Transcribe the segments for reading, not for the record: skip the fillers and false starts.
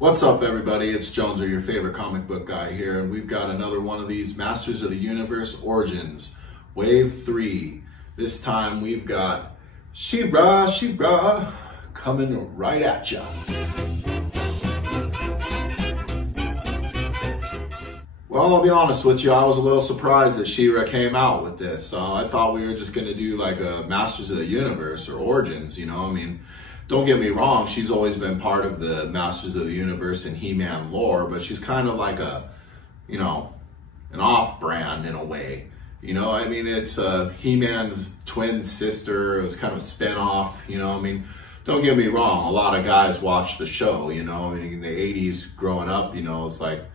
What's up, everybody? It's Joneser, your favorite comic book guy here, and we've got another one of these Masters of the Universe Origins, Wave 3. This time we've got She-Ra coming right at ya. Well, I'll be honest with you, I was a little surprised that She-Ra came out with this. I thought we were just going to do like a Masters of the Universe or Origins, you know, I mean, don't get me wrong, she's always been part of the Masters of the Universe and He-Man lore, but she's kind of like a, you know, an off-brand in a way. You know, I mean, it's He-Man's twin sister. It was kind of a spin-off, you know, I mean, don't get me wrong, a lot of guys watched the show, you know, I mean, in the 80s growing up, you know, it's like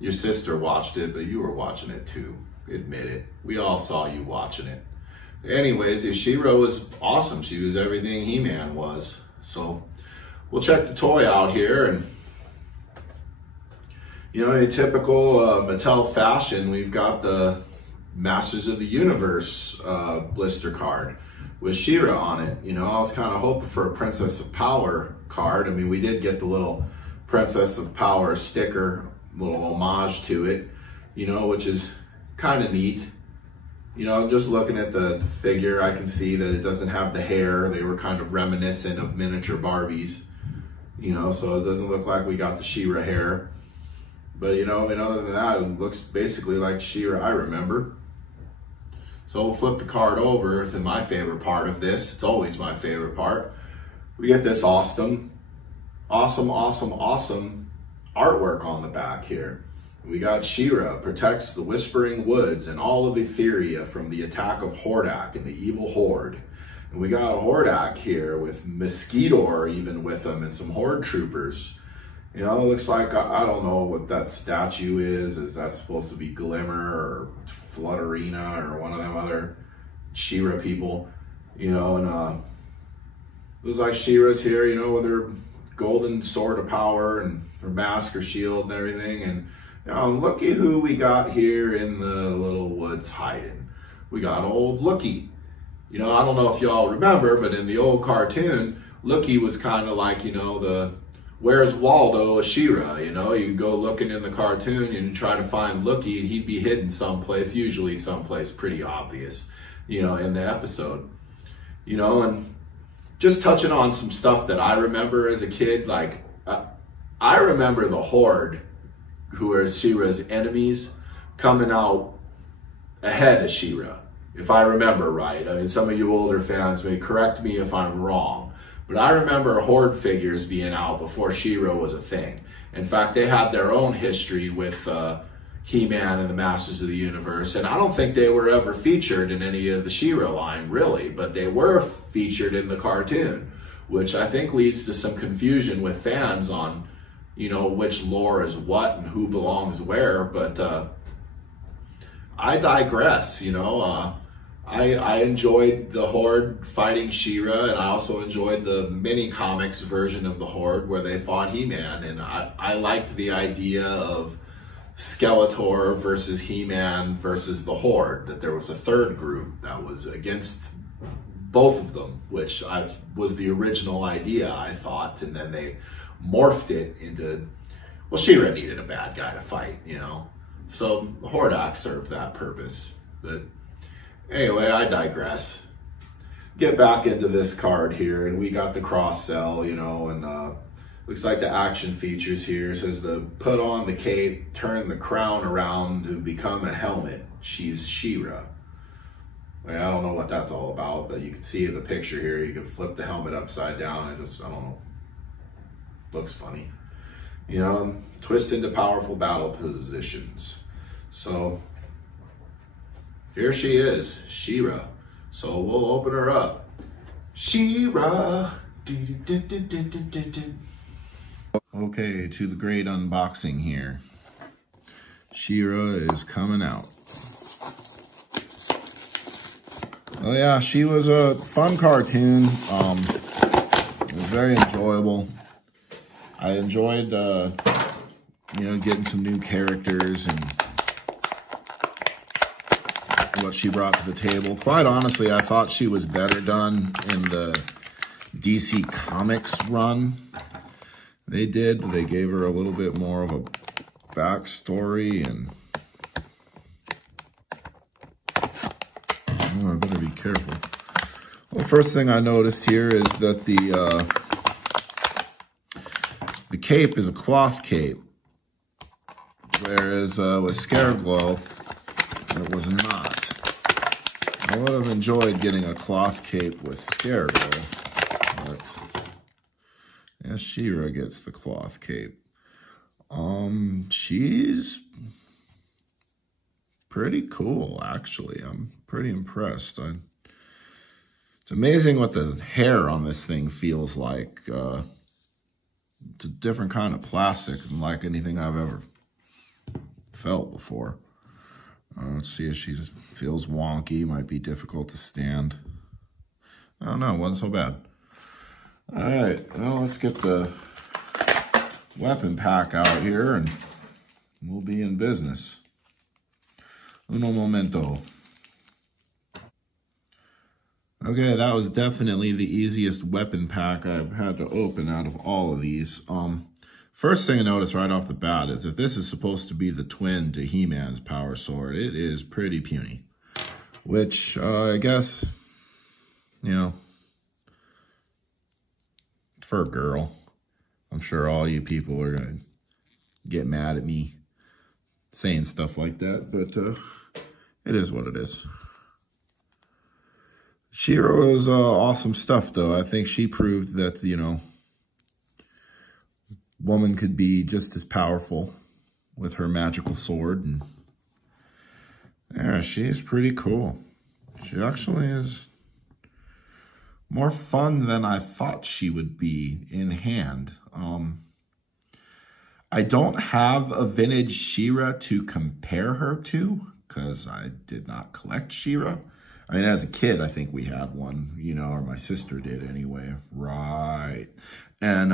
your sister watched it, but you were watching it too. Admit it. We all saw you watching it. Anyways, She-Ra was awesome. She was everything He-Man was. So we'll check the toy out here, and you know, in typical Mattel fashion, we've got the Masters of the Universe blister card with She-Ra on it. You know, I was kind of hoping for a Princess of Power card. I mean, we did get the little Princess of Power sticker, little homage to it, you know, which is kind of neat. You know, just looking at the figure, I can see that it doesn't have the hair. They were kind of reminiscent of miniature Barbies, you know, so it doesn't look like we got the She-Ra hair. But, you know, I mean, other than that, it looks basically like She-Ra I remember. So we'll flip the card over to my favorite part of this. It's always my favorite part. We get this awesome artwork on the back here. We got She-Ra protects the Whispering Woods and all of Etheria from the attack of Hordak and the evil Horde. And we got Hordak here with Mosquitor even with him and some Horde troopers. You know, it looks like, I don't know what that statue is. Is that supposed to be Glimmer or Flutterina or one of them other She-Ra people? You know, and it looks like She-Ra's here, you know, with her golden sword of power and her mask, her shield and everything. And now looky who we got here in the little woods hiding. We got old Looky. You know, I don't know if y'all remember, but in the old cartoon, Looky was kind of like, you know, the Where's Waldo of She-Ra. You know, you go looking in the cartoon and try to find Looky and he'd be hidden someplace, usually someplace pretty obvious, you know, in the episode. You know, and just touching on some stuff that I remember as a kid, like I remember the Horde, who are She-Ra's enemies, coming out ahead of She-Ra, if I remember right. I mean, some of you older fans may correct me if I'm wrong, but I remember Horde figures being out before She-Ra was a thing. In fact, they had their own history with He-Man and the Masters of the Universe, and I don't think they were ever featured in any of the She-Ra line, really, but they were featured in the cartoon, which I think leads to some confusion with fans on, you know, which lore is what and who belongs where. But I digress, you know. I enjoyed the Horde fighting She-Ra, and I also enjoyed the mini comics version of the Horde where they fought He-Man, and I liked the idea of Skeletor versus He-Man versus the Horde, that there was a third group that was against both of them, which was the original idea, I thought, and then they morphed it into, well, She-Ra needed a bad guy to fight, you know, so Hordak served that purpose. But anyway, I digress. Get back into this card here, and we got the cross sell, you know, and looks like the action features here says to put on the cape, turn the crown around to become a helmet. She's She-Ra. I mean, I don't know what that's all about, but you can see in the picture here, you can flip the helmet upside down. I don't know. Looks funny. You know, twist into powerful battle positions. So here she is, She-Ra. So we'll open her up. She-Ra. Okay, to the great unboxing here. She-Ra is coming out. Oh yeah, she was a fun cartoon. It was very enjoyable. I enjoyed, you know, getting some new characters and what she brought to the table. Quite honestly, I thought she was better done in the DC Comics run. they did. They gave her a little bit more of a backstory, and oh, I better be careful. Well, first thing I noticed here is that the cape is a cloth cape, whereas with Scareglow, it was not. I would have enjoyed getting a cloth cape with Scareglow, but yeah, She-Ra gets the cloth cape. She's pretty cool, actually. I'm pretty impressed. It's amazing what the hair on this thing feels like. It's a different kind of plastic than like anything I've ever felt before. Let's see if she just feels wonky. Might be difficult to stand. I don't know. Wasn't so bad. All right. Well, let's get the weapon pack out here and we'll be in business. Uno momento. Okay, that was definitely the easiest weapon pack I've had to open out of all of these. First thing I notice right off the bat is if this is supposed to be the twin to He-Man's power sword, it is pretty puny. Which, I guess, you know, for a girl, I'm sure all you people are going to get mad at me saying stuff like that, but it is what it is. She-Ra is awesome stuff, though. I think she proved that, you know, woman could be just as powerful with her magical sword. And yeah, she's pretty cool. She actually is more fun than I thought she would be in hand. I don't have a vintage She-Ra to compare her to because I did not collect She-Ra. I mean, as a kid, I think we had one, you know, or my sister did anyway. Right. And,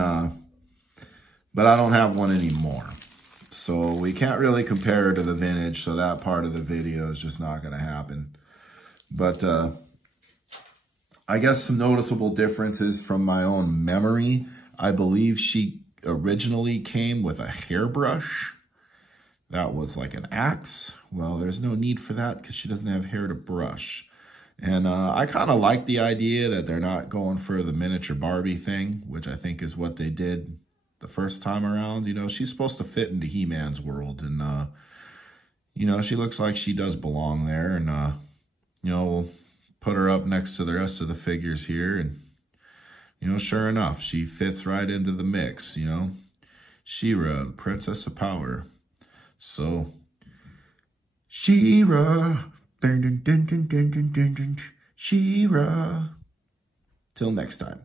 but I don't have one anymore. So we can't really compare her to the vintage. So that part of the video is just not going to happen. But, I guess some noticeable differences from my own memory. I believe she originally came with a hairbrush. That was like an axe. Well, there's no need for that because she doesn't have hair to brush. And I kind of like the idea that they're not going for the miniature Barbie thing, which I think is what they did the first time around. You know, she's supposed to fit into He-Man's world. And, you know, she looks like she does belong there. And, you know, we'll put her up next to the rest of the figures here. And, you know, sure enough, she fits right into the mix, you know. She-Ra, the Princess of Power. So, She-Ra, dun, dun, dun, dun, dun, dun, dun, dun. She-Ra. Till next time.